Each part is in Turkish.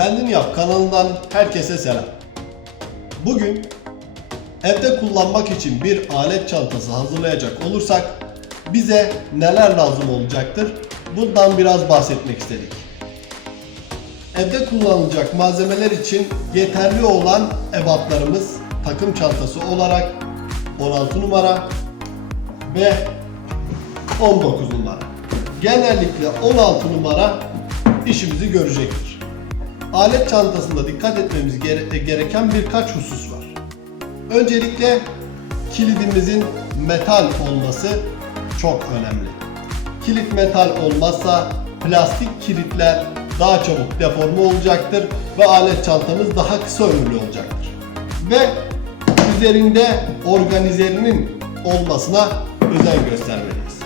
Kendin Yap kanalından herkese selam. Bugün evde kullanmak için bir alet çantası hazırlayacak olursak bize neler lazım olacaktır? Bundan biraz bahsetmek istedik. Evde kullanılacak malzemeler için yeterli olan ebatlarımız takım çantası olarak 16 numara ve 19 numara. Genellikle 16 numara işimizi görecektir. Alet çantasında dikkat etmemiz gere- gereken birkaç husus var. Öncelikle kilidimizin metal olması çok önemli. Kilit metal olmazsa plastik kilitler daha çabuk deforme olacaktır ve alet çantamız daha kısa ömürlü olacaktır. Ve üzerinde organizerinin olmasına özen göstermeliyiz.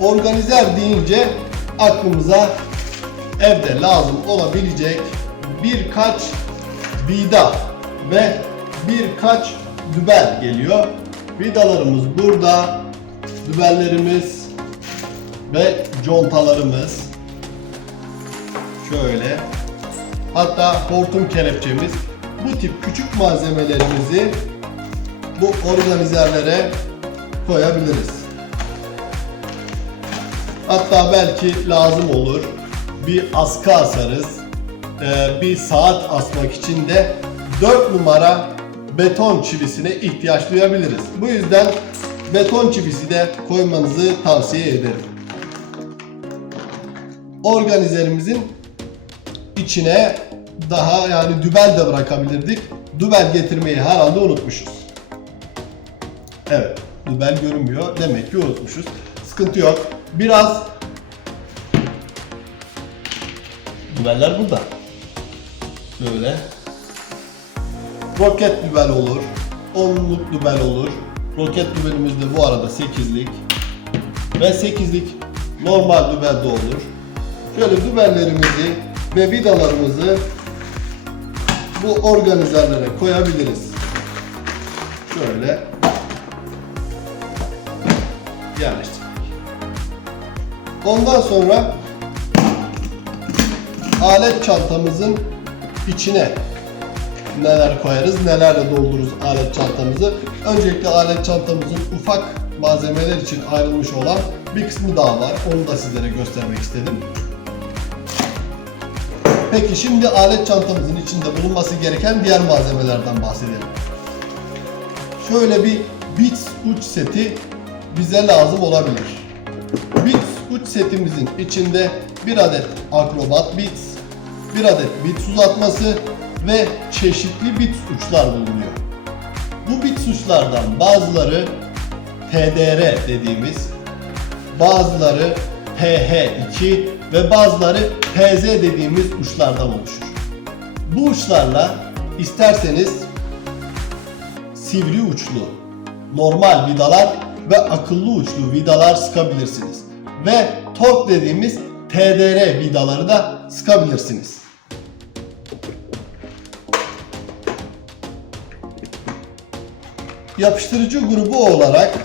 Organizer deyince aklımıza evde lazım olabilecek birkaç vida ve birkaç dübel geliyor. Vidalarımız burada, dübellerimiz ve contalarımız şöyle. Hatta hortum kelepçemiz. Bu tip küçük malzemelerimizi bu organizerlere koyabiliriz. Hatta belki lazım olur. Bir askı asarız. Ee, bir saat asmak için de 4 numara beton çivisine ihtiyaç duyabiliriz. Bu yüzden beton çivisi de koymanızı tavsiye ederim. Organizerimizin içine daha yani dübel de bırakabilirdik. Dübel getirmeyi herhalde unutmuşuz. Evet, dübel görünmüyor. Demek ki unutmuşuz. Sıkıntı yok. Biraz dübeller burada. Böyle. Roket dübel olur. Onluk dübel olur. Roket dübelimiz de bu arada 8'lik. Ve 8'lik normal dübel de olur. Şöyle dübellerimizi ve vidalarımızı bu organizerlere koyabiliriz. Şöyle yerleştirdik. Ondan sonra alet çantamızın içine neler koyarız, nelerle doldururuz alet çantamızı. Öncelikle alet çantamızın ufak malzemeler için ayrılmış olan bir kısmı daha var. Onu da sizlere göstermek istedim. Peki şimdi alet çantamızın içinde bulunması gereken diğer malzemelerden bahsedelim. Şöyle bir bits uç seti bize lazım olabilir. Bits uç setimizin içinde bir adet akrobat bits, bir adet bits uzatması ve çeşitli bits uçlar bulunuyor. Bu bits uçlardan bazıları TDR dediğimiz, bazıları PH2 ve bazıları PZ dediğimiz uçlardan oluşur. Bu uçlarla isterseniz sivri uçlu, normal vidalar ve akıllı uçlu vidalar sıkabilirsiniz. Ve tork dediğimiz TDR vidaları da sıkabilirsiniz. Yapıştırıcı grubu olarak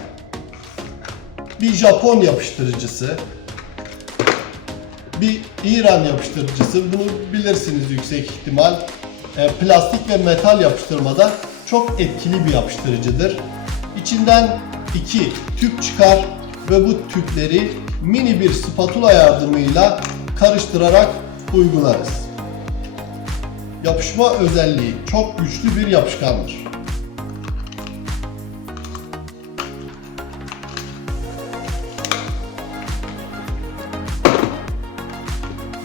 bir Japon yapıştırıcısı, bir İran yapıştırıcısı, bunu bilirsiniz yüksek ihtimal. E, plastik ve metal yapıştırmada çok etkili bir yapıştırıcıdır. İçinden iki tüp çıkar ve bu tüpleri mini bir spatula yardımıyla karıştırarak uygularız. Yapışma özelliği çok güçlü bir yapışkandır.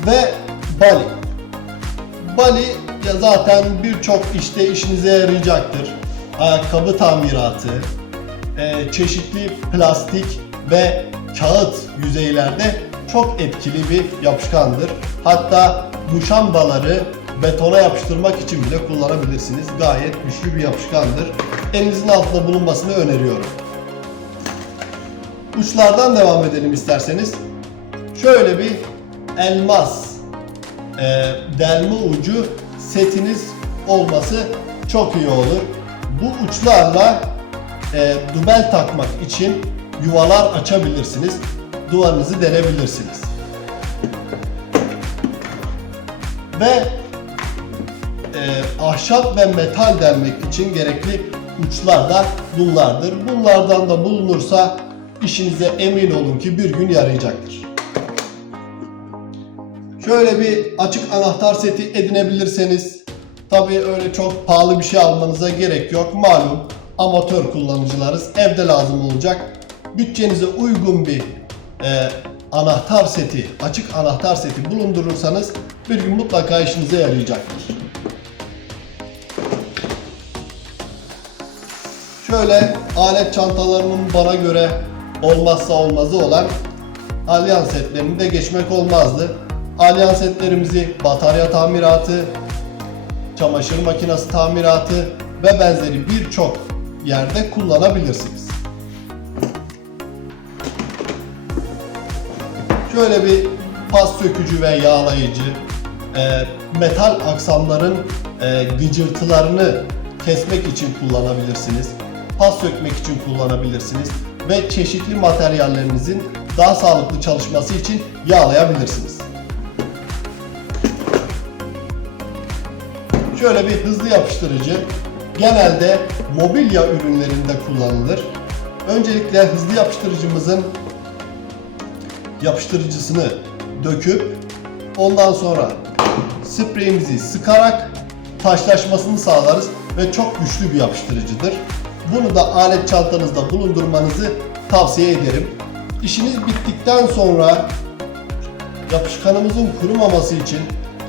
Ve Bali. Bali ya zaten birçok işte işinize yarayacaktır. Ayakkabı tamiratı, e, çeşitli plastik ve kağıt yüzeylerde çok etkili bir yapışkandır. Hatta muşambaları betona yapıştırmak için bile kullanabilirsiniz. Gayet güçlü bir yapışkandır. Elinizin altında bulunmasını öneriyorum. Uçlardan devam edelim isterseniz. Şöyle bir elmas e, delme ucu setiniz olması çok iyi olur. Bu uçlarla e, dübel takmak için yuvalar açabilirsiniz. Duvarınızı delebilirsiniz. Ve e, ahşap ve metal delmek için gerekli uçlar da bunlardır. Bunlardan da bulunursa işinize emin olun ki bir gün yarayacaktır. Şöyle bir açık anahtar seti edinebilirseniz tabii öyle çok pahalı bir şey almanıza gerek yok. Malum amatör kullanıcılarız. Evde lazım olacak. Bütçenize uygun bir e, anahtar seti, açık anahtar seti bulundurursanız bir gün mutlaka işinize yarayacaktır. Şöyle alet çantalarının bana göre olmazsa olmazı olan Allianz setlerini de geçmek olmazdı. Allianz setlerimizi batarya tamiratı, çamaşır makinesi tamiratı ve benzeri birçok yerde kullanabilirsiniz. Şöyle bir pas sökücü ve yağlayıcı, e, metal aksamların e, gıcırtılarını kesmek için kullanabilirsiniz. Pas sökmek için kullanabilirsiniz ve çeşitli materyallerinizin daha sağlıklı çalışması için yağlayabilirsiniz. Şöyle bir hızlı yapıştırıcı genelde mobilya ürünlerinde kullanılır. Öncelikle hızlı yapıştırıcımızın yapıştırıcısını döküp ondan sonra spreyimizi sıkarak taşlaşmasını sağlarız ve çok güçlü bir yapıştırıcıdır. Bunu da alet çantanızda bulundurmanızı tavsiye ederim. İşiniz bittikten sonra yapışkanımızın kurumaması için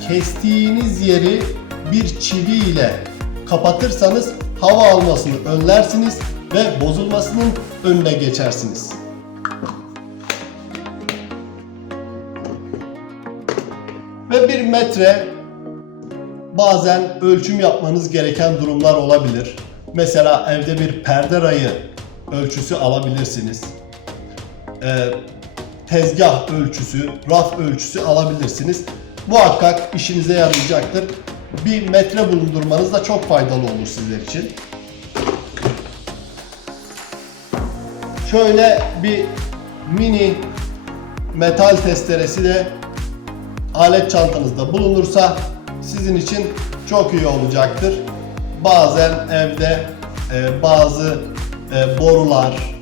kestiğiniz yeri bir çivi ile kapatırsanız hava almasını önlersiniz ve bozulmasının önüne geçersiniz. Ve bir metre bazen ölçüm yapmanız gereken durumlar olabilir. Mesela evde bir perde rayı ölçüsü alabilirsiniz. Ee, tezgah ölçüsü, raf ölçüsü alabilirsiniz. Muhakkak işinize yarayacaktır. Bir metre bulundurmanız da çok faydalı olur sizler için. Şöyle bir mini metal testeresi de alet çantanızda bulunursa sizin için çok iyi olacaktır. Bazen evde e, bazı e, borular,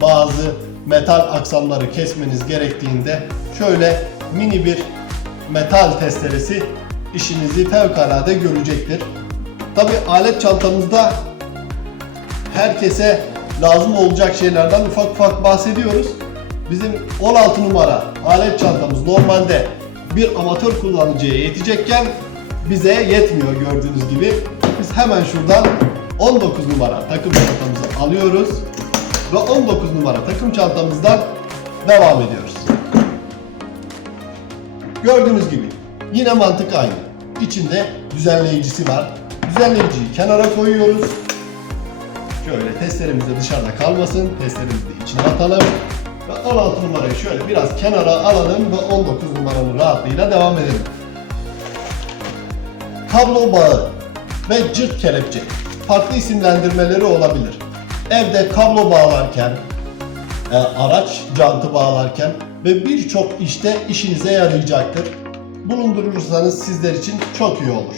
bazı metal aksamları kesmeniz gerektiğinde şöyle mini bir metal testeresi işinizi fevkalade görecektir. Tabi alet çantamızda herkese lazım olacak şeylerden ufak ufak bahsediyoruz. Bizim 16 numara alet çantamız normalde bir amatör kullanıcıya yetecekken bize yetmiyor gördüğünüz gibi. Biz hemen şuradan 19 numara takım çantamızı alıyoruz ve 19 numara takım çantamızdan devam ediyoruz. Gördüğünüz gibi yine mantık aynı. İçinde düzenleyicisi var. Düzenleyiciyi kenara koyuyoruz. Şöyle testlerimiz de dışarıda kalmasın. Testlerimizi de içine atalım. Ve 16 numarayı şöyle biraz kenara alalım ve 19 numaranın rahatlığıyla devam edelim. Kablo bağı ve cırt kelepçe. Farklı isimlendirmeleri olabilir. Evde kablo bağlarken, e, araç jantı bağlarken ve birçok işte işinize yarayacaktır. Bulundurursanız sizler için çok iyi olur.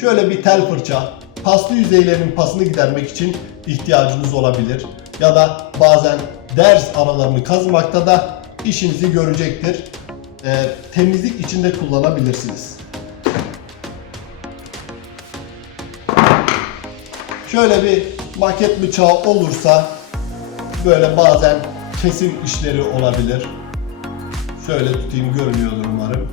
Şöyle bir tel fırça, paslı yüzeylerin pasını gidermek için ihtiyacınız olabilir. Ya da bazen ders aralarını kazımakta da işinizi görecektir. E, temizlik içinde kullanabilirsiniz. Şöyle bir maket bıçağı olursa böyle bazen kesim işleri olabilir. Şöyle tutayım görünüyordur umarım.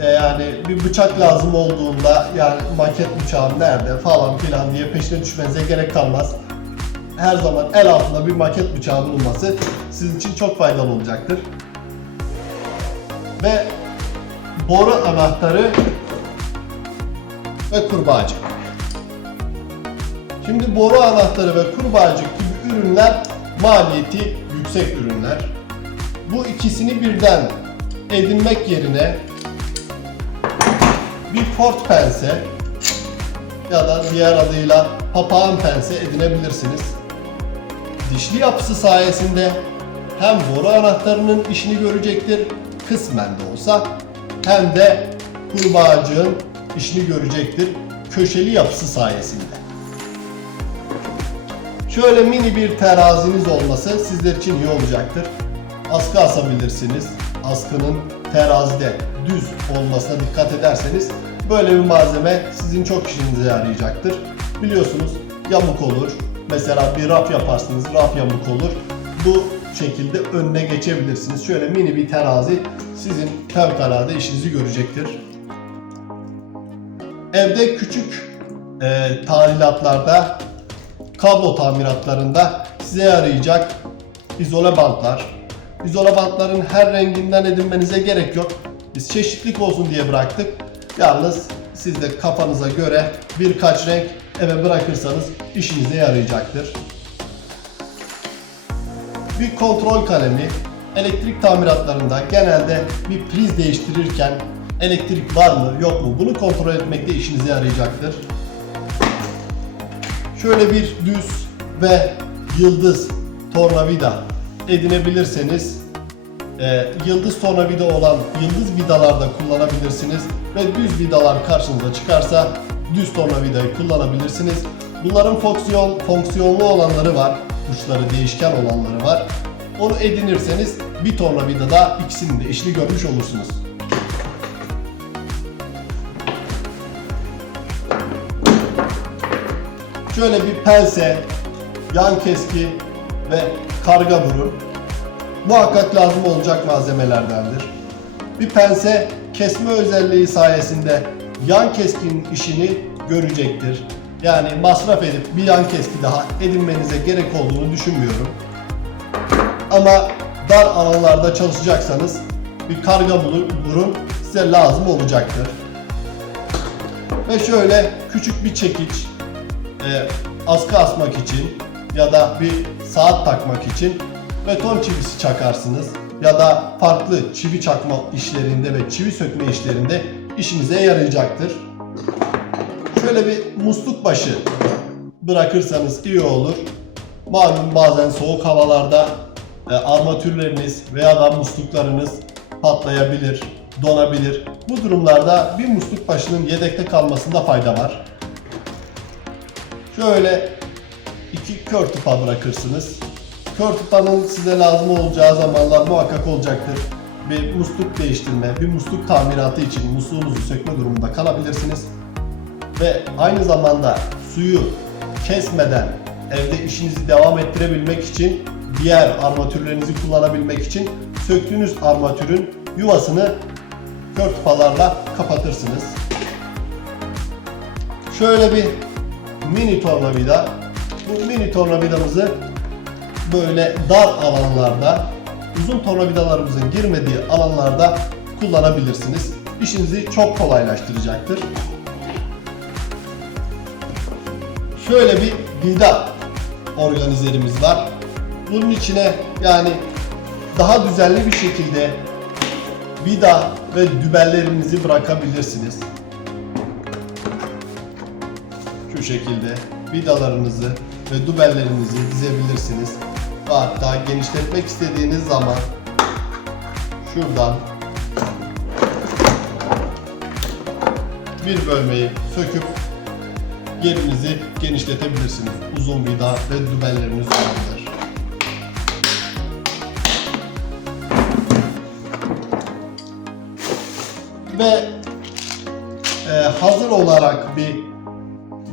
E yani bir bıçak lazım olduğunda yani maket bıçağım nerede falan filan diye peşine düşmenize gerek kalmaz. Her zaman el altında bir maket bıçağı bulunması sizin için çok faydalı olacaktır. Ve boru anahtarı ve kurbağacık. Şimdi boru anahtarı ve kurbağacık gibi ürünler maliyeti yüksek ürünler. Bu ikisini birden edinmek yerine bir Ford pense ya da diğer adıyla papağan pense edinebilirsiniz. Dişli yapısı sayesinde hem boru anahtarının işini görecektir kısmen de olsa hem de kurbağacığın işini görecektir köşeli yapısı sayesinde. Şöyle mini bir teraziniz olması sizler için iyi olacaktır. Askı asabilirsiniz. Askının terazide düz olmasına dikkat ederseniz böyle bir malzeme sizin çok işinize yarayacaktır. Biliyorsunuz yamuk olur. Mesela bir raf yaparsınız, raf yamuk olur. Bu şekilde önüne geçebilirsiniz. Şöyle mini bir terazi sizin fevkalade işinizi görecektir. Evde küçük e, tadilatlarda, kablo tamiratlarında size yarayacak izole bantlar. İzole bantların her renginden edinmenize gerek yok. Biz çeşitlilik olsun diye bıraktık. Yalnız siz de kafanıza göre birkaç renk eve bırakırsanız işinize yarayacaktır. Bir kontrol kalemi elektrik tamiratlarında genelde bir priz değiştirirken elektrik var mı yok mu bunu kontrol etmekte işinize yarayacaktır. Şöyle bir düz ve yıldız tornavida edinebilirseniz e, yıldız tornavida olan yıldız vidalarda kullanabilirsiniz ve düz vidalar karşınıza çıkarsa düz tornavidayı kullanabilirsiniz. Bunların fonksiyon fonksiyonlu olanları var. Uçları değişken olanları var. Onu edinirseniz bir tornavidada ikisinin de işini görmüş olursunuz. Şöyle bir pense, yan keski ve karga burun muhakkak lazım olacak malzemelerdendir. Bir pense kesme özelliği sayesinde yan keskinin işini görecektir. Yani masraf edip bir yan keski daha edinmenize gerek olduğunu düşünmüyorum. Ama dar alanlarda çalışacaksanız bir karga burun size lazım olacaktır. Ve şöyle küçük bir çekiç, e, askı asmak için ya da bir saat takmak için beton çivisi çakarsınız ya da farklı çivi çakma işlerinde ve çivi sökme işlerinde işinize yarayacaktır. Şöyle bir musluk başı bırakırsanız iyi olur. Malum bazen soğuk havalarda e, armatürleriniz veya da musluklarınız patlayabilir, donabilir. Bu durumlarda bir musluk başının yedekte kalmasında fayda var. Şöyle iki kör tıpa bırakırsınız. Kör tıpanın size lazım olacağı zamanlar muhakkak olacaktır. Bir musluk değiştirme, bir musluk tamiratı için musluğunuzu sökme durumunda kalabilirsiniz. Ve aynı zamanda suyu kesmeden evde işinizi devam ettirebilmek için diğer armatürlerinizi kullanabilmek için söktüğünüz armatürün yuvasını kör tıpalarla kapatırsınız. Şöyle bir mini tornavida. Bu mini tornavidamızı böyle dar alanlarda, uzun tornavidalarımızın girmediği alanlarda kullanabilirsiniz. İşinizi çok kolaylaştıracaktır. Şöyle bir vida organizerimiz var. Bunun içine yani daha düzenli bir şekilde vida ve dübellerinizi bırakabilirsiniz. Şu şekilde vidalarınızı ve dübellerinizi dizebilirsiniz. Ve Hatta genişletmek istediğiniz zaman şuradan bir bölmeyi söküp yerinizi genişletebilirsiniz. Uzun vida ve dübelleriniz olabilir. Ve e, hazır olarak bir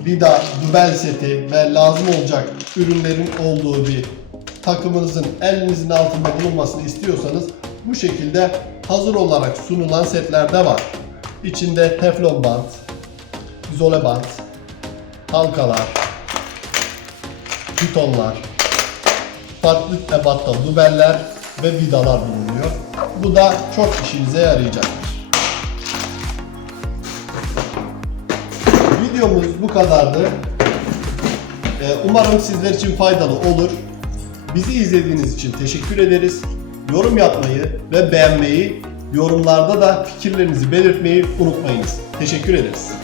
vida, dübel seti ve lazım olacak ürünlerin olduğu bir takımınızın elinizin altında bulunmasını istiyorsanız bu şekilde hazır olarak sunulan setlerde var. İçinde teflon bant, izole bant, halkalar, pitonlar, farklı ebatta dubeller ve vidalar bulunuyor. Bu da çok işinize yarayacaktır. Videomuz bu kadardı. Ee, Umarım sizler için faydalı olur. Bizi izlediğiniz için teşekkür ederiz. Yorum yapmayı ve beğenmeyi, yorumlarda da fikirlerinizi belirtmeyi unutmayınız. Teşekkür ederiz.